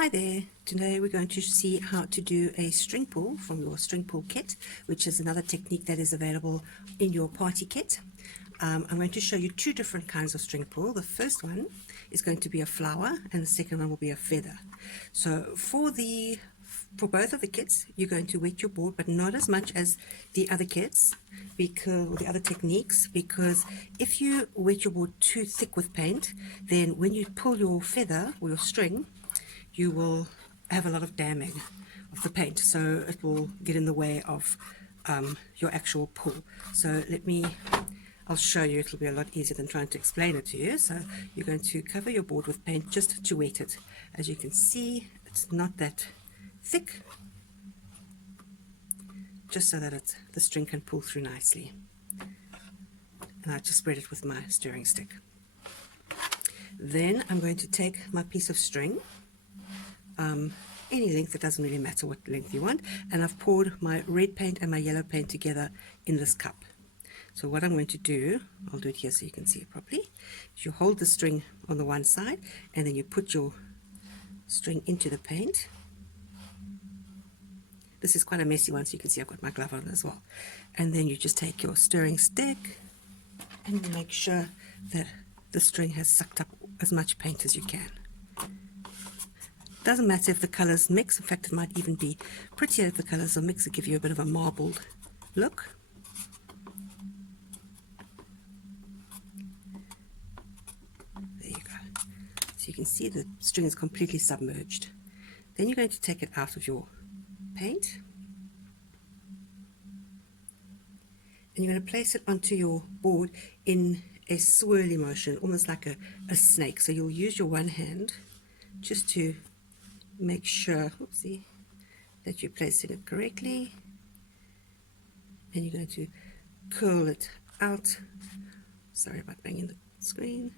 Hi there, today we're going to see how to do a string pull from your string pull kit, which is another technique that is available in your party kit. I'm going to show you two different kinds of string pull. The first one is going to be a flower and the second one will be a feather. So for both of the kits you're going to wet your board, but not as much as the other kits because the other techniques, because if you wet your board too thick with paint, then when you pull your feather or your string, you will have a lot of damming of the paint, so it will get in the way of your actual pull. So I'll show you. It'll be a lot easier than trying to explain it to you. So you're going to cover your board with paint just to wet it. As you can see, it's not that thick, just so that the string can pull through nicely. And I just spread it with my stirring stick. Then I'm going to take my piece of string, any length, it doesn't really matter what length you want, and I've poured my red paint and my yellow paint together in this cup. So what I'm going to do, I'll do it here so you can see it properly, is you hold the string on the one side and then you put your string into the paint. This is quite a messy one, so you can see I've got my glove on as well. And then you just take your stirring stick and you make sure that the string has sucked up as much paint as you can. Doesn't matter if the colors mix. In fact, it might even be prettier if the colors are mixed to give you a bit of a marbled look. There you go. So you can see the string is completely submerged. Then you're going to take it out of your paint and you're going to place it onto your board in a swirly motion, almost like a snake. So you'll use your one hand just to make sure, oopsie, that you're placing it correctly, and you're going to curl it out. Sorry about banging the screen.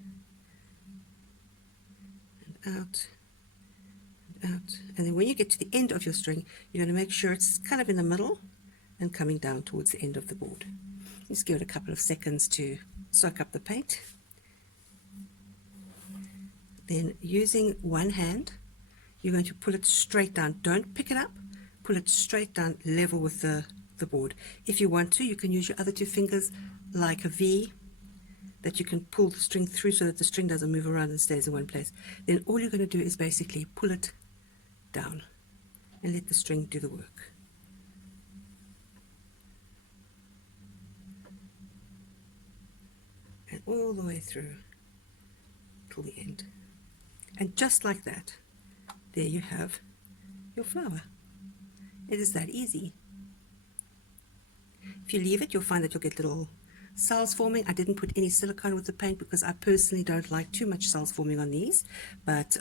And out, and out. And then when you get to the end of your string, you're going to make sure it's kind of in the middle and coming down towards the end of the board. Just give it a couple of seconds to soak up the paint. Then using one hand, you're going to pull it straight down. Don't pick it up, pull it straight down level with the board. If you want to, you can use your other two fingers like a V that you can pull the string through so that the string doesn't move around and stays in one place. Then all you're going to do is basically pull it down and let the string do the work. And all the way through till the end. And just like that, there you have your flower. It is that easy. If you leave it, you'll find that you'll get little cells forming. I didn't put any silicone with the paint because I personally don't like too much cells forming on these, but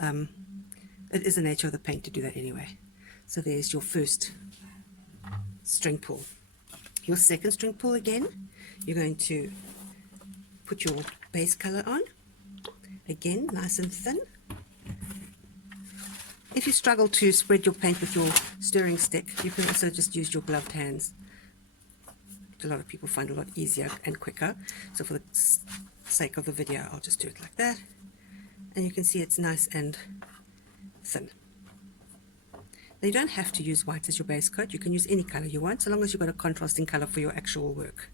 it is the nature of the paint to do that anyway. So there's your first string pull. Your second string pull again, you're going to put your base color on, again nice and thin. If you struggle to spread your paint with your stirring stick, you can also just use your gloved hands. A lot of people find it a lot easier and quicker. So for the sake of the video, I'll just do it like that. And you can see it's nice and thin. Now you don't have to use white as your base coat. You can use any color you want, so long as you've got a contrasting color for your actual work.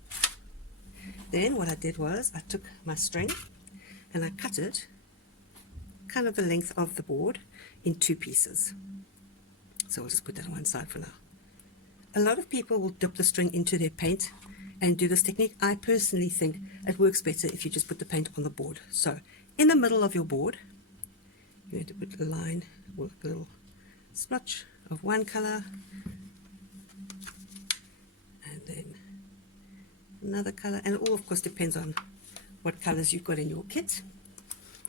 Then what I did was I took my string and I cut it kind of the length of the board in two pieces. So I'll just put that on one side for now. A lot of people will dip the string into their paint and do this technique. I personally think it works better if you just put the paint on the board. So in the middle of your board, you're going to put a line or a little splotch of one color, and then another color, and it all of course depends on what colors you've got in your kit.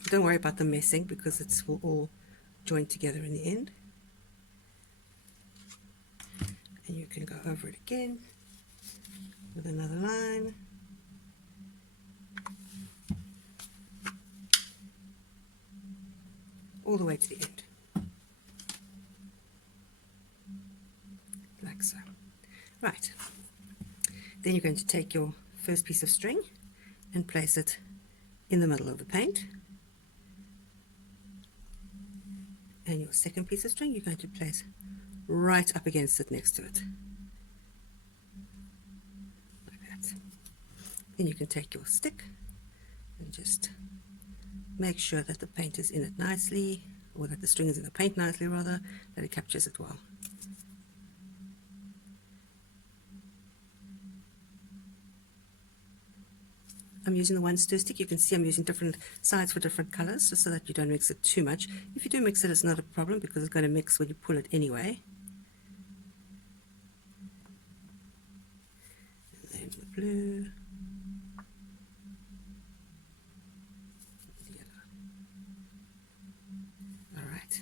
Don't worry about the messing because it will all join together in the end. And you can go over it again with another line. All the way to the end. Like so. Right. Then you're going to take your first piece of string and place it in the middle of the paint. And your second piece of string you're going to place right up against it, next to it, like that. Then you can take your stick and just make sure that the paint is in it nicely, or that the string is in the paint nicely rather, that it captures it well. I'm using the one stir stick. You can see I'm using different sides for different colors, just so that you don't mix it too much. If you do mix it, it's not a problem because it's going to mix when you pull it anyway. And then the blue. The yellow. All right.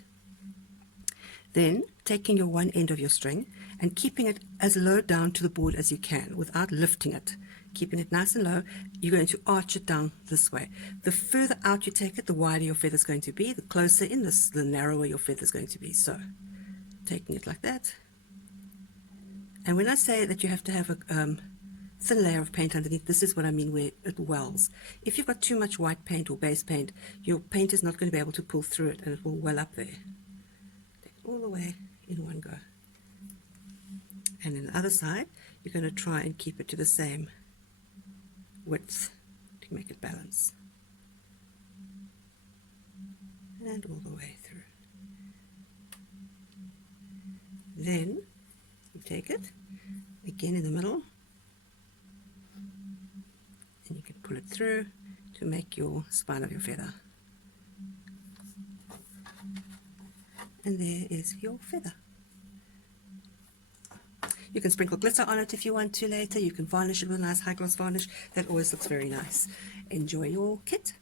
Then taking your one end of your string and keeping it as low down to the board as you can without lifting it. Keeping it nice and low, you're going to arch it down this way. The further out you take it, the wider your feather is going to be. The closer in, the narrower your feather is going to be. So, taking it like that. And when I say that you have to have a thin layer of paint underneath, this is what I mean where it wells. If you've got too much white paint or base paint, your paint is not going to be able to pull through it and it will well up there. Take it all the way in one go. And then the other side, you're going to try and keep it to the same width to make it balance. And all the way through. Then you take it again in the middle and you can pull it through to make your spine of your feather. And there is your feather. You can sprinkle glitter on it if you want to later. You can varnish it with a nice high gloss varnish. That always looks very nice. Enjoy your kit.